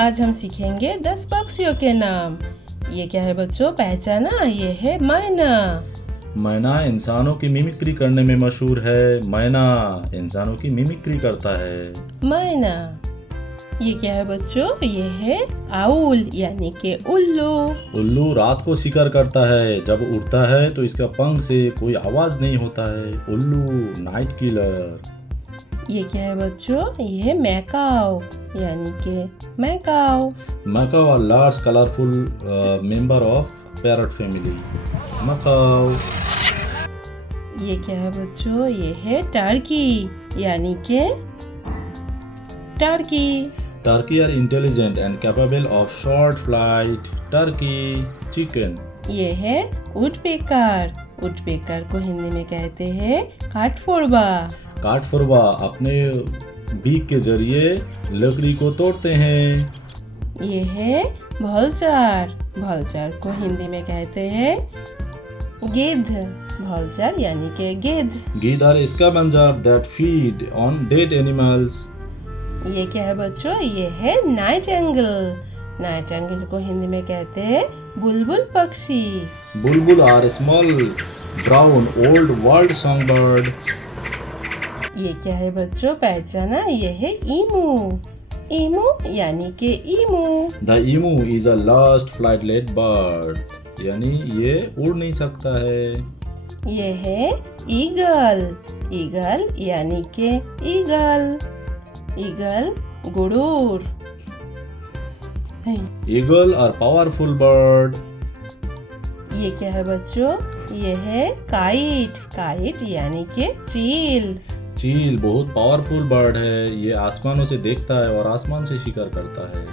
आज हम सीखेंगे 10 पक्षियों के नाम। ये क्या है बच्चों, पहचाना? ये है मैना। मैना इंसानों की मिमिक्री करने में मशहूर है। मैना इंसानों की मिमिक्री करता है। मैना। ये क्या है बच्चों? ये है आउल यानी के उल्लू। उल्लू रात को शिकार करता है। जब उड़ता है तो इसका पंख से कोई आवाज नहीं होता है। उल्लू नाइट किलर। ये क्या है बच्चों? ये है मैकाओ यानी के Macau. Macaw are large colorful member of parrot family. Macaw. ये क्या है बच्चों? ये है टर्की यानी के Turkey. Turkey are intelligent and capable of short flight. Turkey. Chicken. ये है वुडपेकर। वुडपेकर को हिंदी में कहते हैं काठफोड़वा। काठफोड़वा अपने बीक के जरिए लकड़ी को तोड़ते हैं। ये है भलचर। भलचर को हिंदी में कहते हैं गिद्ध। भलचर यानी के गिद्ध। Geese are scavenger that feed on dead animals. ये क्या है बच्चों? ये है नाइट एंगल। नाइट एंगल को हिंदी में कहते हैं बुलबुल पक्षी। Bulbul are small brown old world songbird. ये क्या है बच्चों, पहचाना? ये है ईमू। ईमू यानी के ईमू। The emu is a last flightless bird. यानी ये उड़ नहीं सकता है। ये है ईगल। ईगल यानी के eagle. Eagle Gurur. Eagle are powerful bird. ये क्या है बच्चों? ये है काइट। काइट यानी के चील। चील बहुत पावरफुल बर्ड है। ये आसमानों से देखता है और आसमान से शिकार करता है।